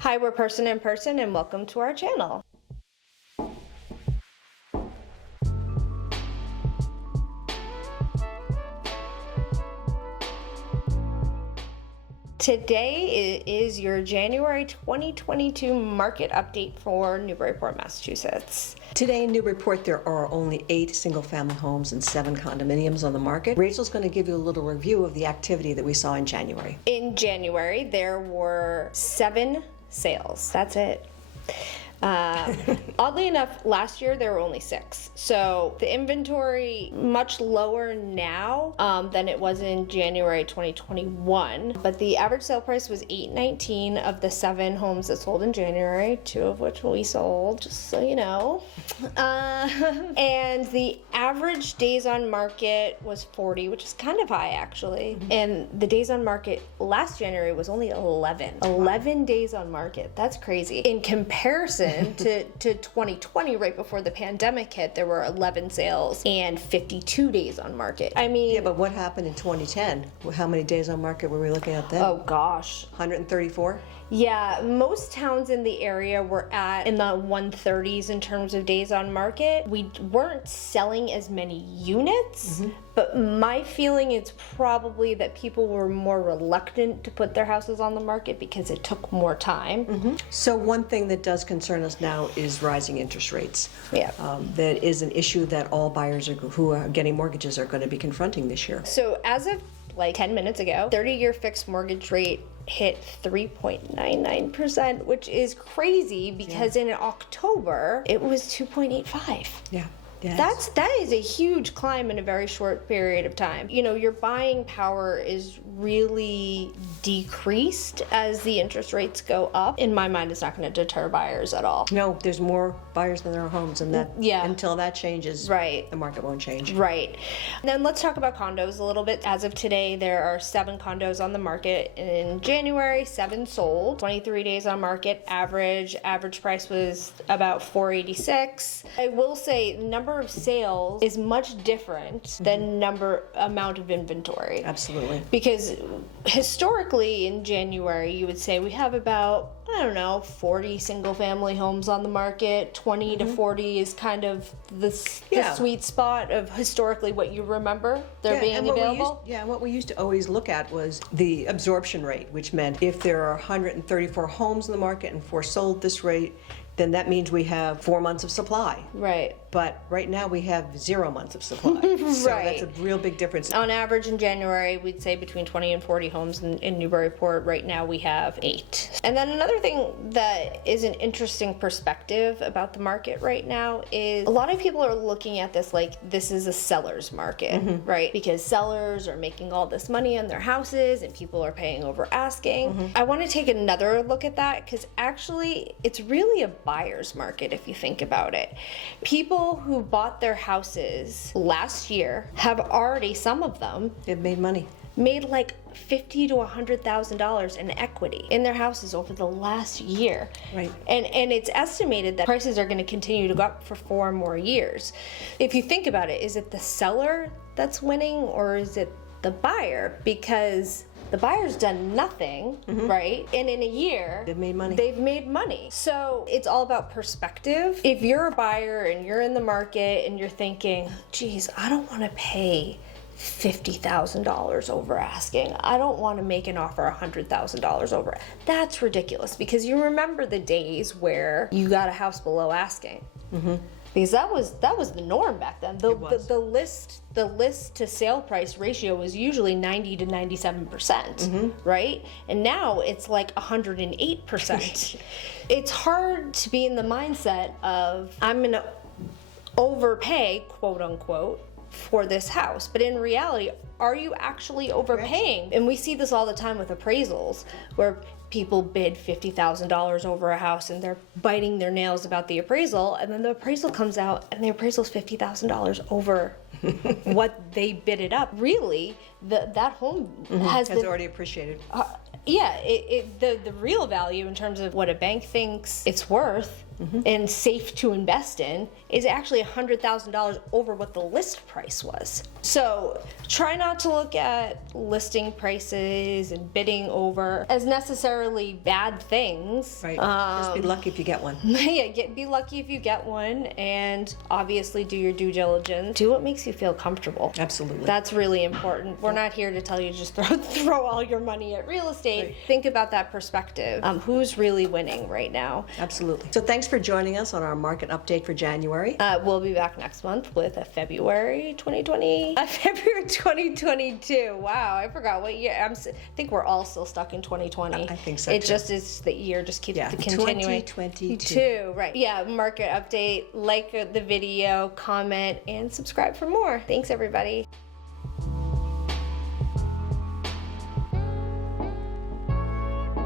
Hi, we're Person in Person, and welcome to our channel. Today is your January 2022 market update for Newburyport, Massachusetts. Today in Newburyport, there are only 8 single-family homes and 7 condominiums on the market. Rachel's going to give you a little review of the activity that we saw in January. In January, there were 7 sales. That's it. Oddly enough, last year there were only 6. So the inventory much lower now than it was in January 2021. But the average sale price was $819 of the 7 homes that sold in January, 2 of which we sold, just so you know. And the average days on market was 40, which is kind of high actually. And the days on market last January was only 11. 11 days on market. That's crazy. In comparison to 2020, right before the pandemic hit, there were 11 sales and 52 days on market. I mean, yeah, but what happened in 2010? How many days on market were we looking at then? Oh gosh, 134? Yeah, most towns in the area were in the 130s in terms of days on market. We weren't selling as many units, but my feeling is probably that people were more reluctant to put their houses on the market because it took more time. So one thing that does concern us now is rising interest rates. Yeah. That is an issue that all buyers who are getting mortgages are going to be confronting this year. So as of like 10 minutes ago, 30-year fixed mortgage rate hit 3.99%, which is crazy because in October it was 2.85. Yeah. Yes. That is a huge climb in a very short period of time. You know, your buying power is really decreased as the interest rates go up. In my mind, it's not going to deter buyers at all. No, there's more buyers than there are homes, and that until that changes, right, the market won't change. Right. And then let's talk about condos a little bit. As of today, there are 7 condos on the market. In January, 7 sold. 23 days on market. Average price was about $486. I will say number of sales is much different than amount of inventory. Absolutely. Because historically in January, you would say we have about, I don't know, 40 single family homes on the market. 20 to 40 is kind of the sweet spot of historically what you remember there being available. What we used to always look at was the absorption rate, which meant if there are 134 homes in the market and 4 sold at this rate, then that means we have 4 months of supply. Right. But right now we have 0 months of supply. So that's a real big difference. On average in January, we'd say between 20 and 40 homes in Newburyport. Right now we have 8. And then another thing that is an interesting perspective about the market right now is a lot of people are looking at this like this is a seller's market, right? Because sellers are making all this money on their houses and people are paying over asking. I want to take another look at that because actually it's really a buyer's market if you think about it. People who bought their houses last year have already, some of them, They've made money. Made like $50,000 to $100,000 in equity in their houses over the last year. Right. And it's estimated that prices are going to continue to go up for 4 more years. If you think about it, is it the seller that's winning or is it the buyer? Because the buyer's done nothing, right? And in a year, they've made money. So it's all about perspective. If you're a buyer and you're in the market and you're thinking, geez, I don't want to pay $50,000 over asking. I don't want to make an offer $100,000 over. That's ridiculous because you remember the days where you got a house below asking. Because that was the norm back then. The list to sale price ratio was usually 90 to 97%, right? And now it's like 108%. It's hard to be in the mindset of I'm gonna overpay, quote unquote, for this house. But in reality, are you actually overpaying? And we see this all the time with appraisals where people bid $50,000 over a house and they're biting their nails about the appraisal, and then the appraisal comes out and the appraisal is $50,000 over what they bid it up. Really, that home has already appreciated. The real value in terms of what a bank thinks it's worth and safe to invest in is actually $100,000 over what the list price was. So try not to look at listing prices and bidding over as necessarily bad things. Right. Just be lucky if you get one. Yeah, be lucky if you get one, and obviously do your due diligence. Do what makes you feel comfortable. Absolutely. That's really important. We're not here to tell you just throw all your money at real estate. Right. Think about that perspective. Who's really winning right now? Absolutely. So thanks for joining us on our market update for January. We'll be back next month with a February 2022. Wow, I forgot what year. I think we're all still stuck in 2020. I think so. It too. just is, the year just keeps continuing. 2022. Right. Yeah, market update. Like the video, comment, and subscribe for more. Thanks, everybody.